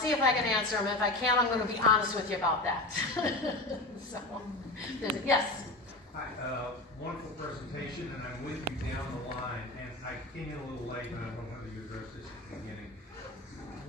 See if I can answer them. If I can't, I'm going to be honest with you about that. So, yes? Hi, wonderful presentation, and I'm with you down the line, and I came in a little late, and I don't know whether you addressed this at the beginning.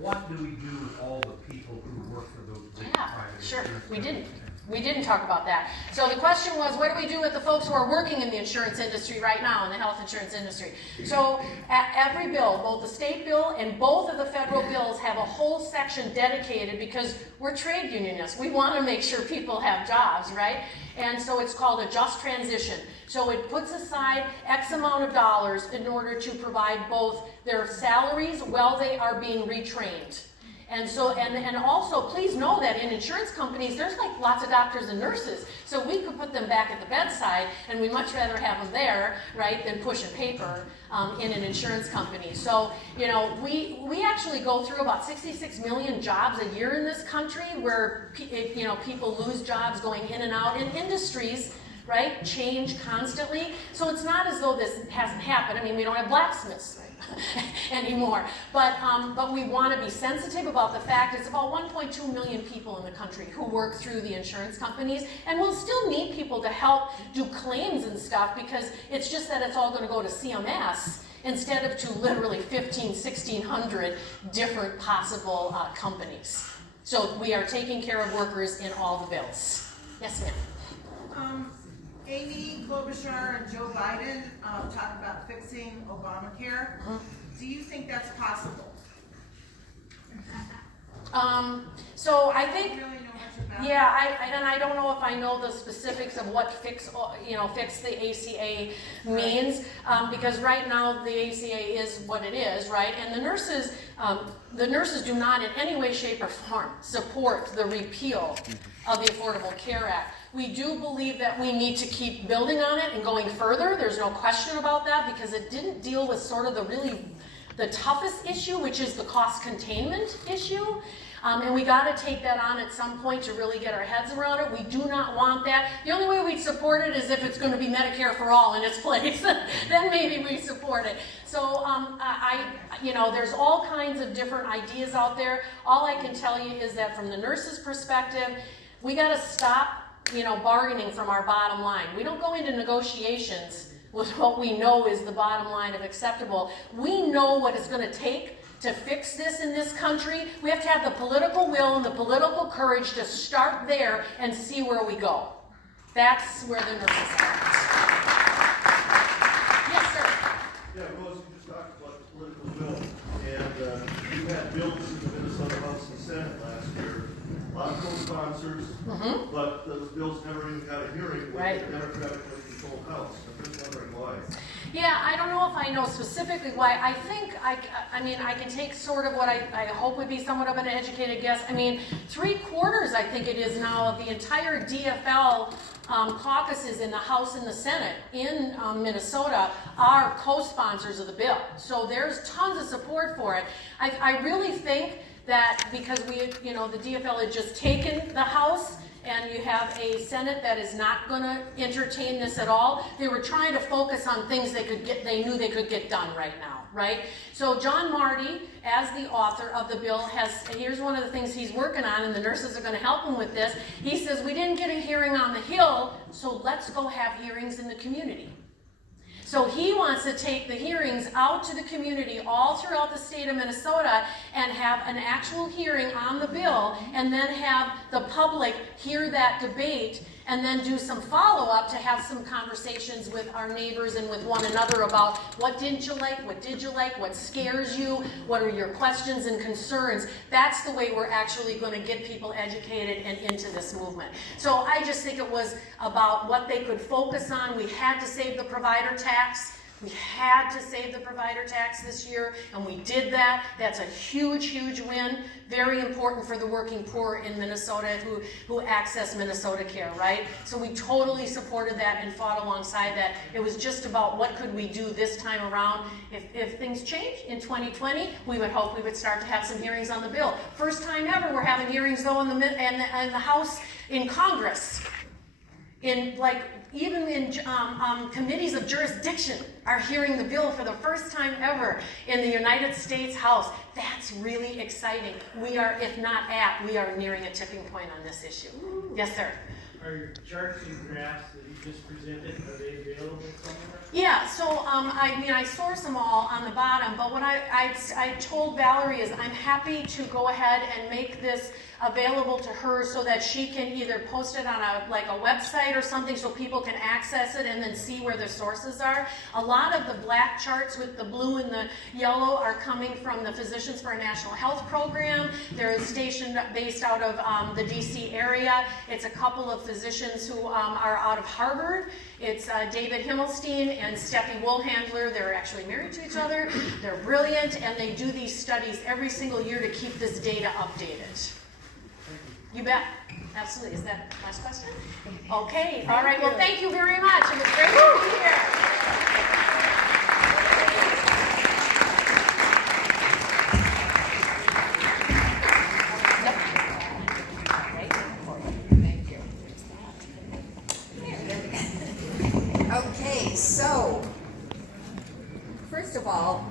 What do we do with all the people who work for those big private Sure. insurance We didn't talk about that. So the question was, what do we do with the folks who are working in the insurance industry right now, in the health insurance industry? So every bill, both the state bill and both of the federal bills, have a whole section dedicated, because we're trade unionists. We want to make sure people have jobs, right? And so it's called a just transition. So it puts aside X amount of dollars in order to provide both their salaries while they are being retrained. And so, and also, please know that in insurance companies, there's like lots of doctors and nurses. So we could put them back at the bedside, and we'd much rather have them there, right, than pushing paper in an insurance company. So, you know, we actually go through about 66 million jobs a year in this country, where, you know, people lose jobs going in and out in industries, right, change constantly. So it's not as though this hasn't happened. I mean, we don't have blacksmiths anymore. But we want to be sensitive about the fact it's about 1.2 million people in the country who work through the insurance companies, and we'll still need people to help do claims and stuff, because it's just that it's all going to go to CMS instead of to literally 1,600 different possible companies. So we are taking care of workers in all the bills. Yes, ma'am. Amy Klobuchar and Joe Biden talk about fixing Obamacare. Do you think that's possible? So I think, Do you really know much about yeah, I don't know if I know the specifics of what fix the ACA means, because right now the ACA is what it is, right? And the nurses do not in any way, shape, or form support the repeal of the Affordable Care Act. We do believe that we need to keep building on it and going further. There's no question about that, because it didn't deal with sort of the toughest issue, which is the cost containment issue. And we got to take that on at some point to really get our heads around it. We do not want that. The only way we'd support it is if it's going to be Medicare for all in its place. Then maybe we support it. So there's all kinds of different ideas out there. All I can tell you is that from the nurses' perspective, we got to stop bargaining from our bottom line. We don't go into negotiations with what we know is the bottom line of acceptable. We know what it's going to take to fix this in this country. We have to have the political will and the political courage to start there and see where we go. That's where the nurses are. Yes, sir. Yeah, Rose, you just talked about the political will, and you had bills in the Minnesota House and Senate last year. A lot of co-sponsors, but those bills never even got a hearing with the Democratically controlled House. I'm just wondering why. Yeah, I don't know if I know specifically why. I think, I can take sort of what I hope would be somewhat of an educated guess. I mean, 3/4, I think it is now, of the entire DFL caucuses in the House and the Senate in Minnesota are co-sponsors of the bill. So there's tons of support for it. I really think that because the DFL had just taken the House, and you have a Senate that is not going to entertain this at all, they were trying to focus on things they knew they could get done right now, right? So John Marty, as the author of the bill, here's one of the things he's working on, and the nurses are going to help him with this. He says, we didn't get a hearing on the Hill, so let's go have hearings in the community. So he wants to take the hearings out to the community all throughout the state of Minnesota and have an actual hearing on the bill, and then have the public hear that debate, and then do some follow-up to have some conversations with our neighbors and with one another about what didn't you like, what did you like, what scares you, what are your questions and concerns. That's the way we're actually going to get people educated and into this movement. So I just think it was about what they could focus on. We had to save the provider tax. We had to save the provider tax this year, and we did that. That's a huge, huge win. Very important for the working poor in Minnesota who access Minnesota Care, right? So we totally supported that and fought alongside that. It was just about what could we do this time around. If things change in 2020, we would hope we would start to have some hearings on the bill. First time ever we're having hearings, though, in the House, in Congress. in like, even in committees of jurisdiction are hearing the bill for the first time ever in the United States House. That's really exciting. We are, if not at, we are nearing a tipping point on this issue. Yes, sir. Are your charts and graphs that you just presented, are they available somewhere? Yeah, so I source them all on the bottom, but what I told Valerie is I'm happy to go ahead and make this available to her so that she can either post it on a website or something so people can access it and then see where the sources are. A lot of the black charts with the blue and the yellow are coming from the Physicians for a National Health program. They're stationed based out of the DC area. It's a couple of physicians who are out of Harvard. It's David Himmelstein and Steffi Woolhandler. They're actually married to each other. They're brilliant, and they do these studies every single year to keep this data updated. You bet. Absolutely. Is that the last question? Okay. All right. Well, thank you very much. It was great to be here. Okay, so, first of all,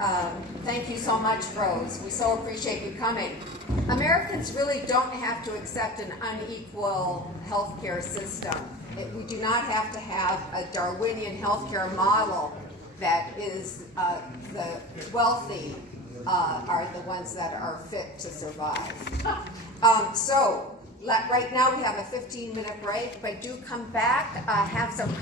thank you so much, Rose. We so appreciate you coming. Americans really don't have to accept an unequal healthcare system. We do not have to have a Darwinian healthcare model that is the wealthy are the ones that are fit to survive. Right now we have a 15-minute break, but do come back, have some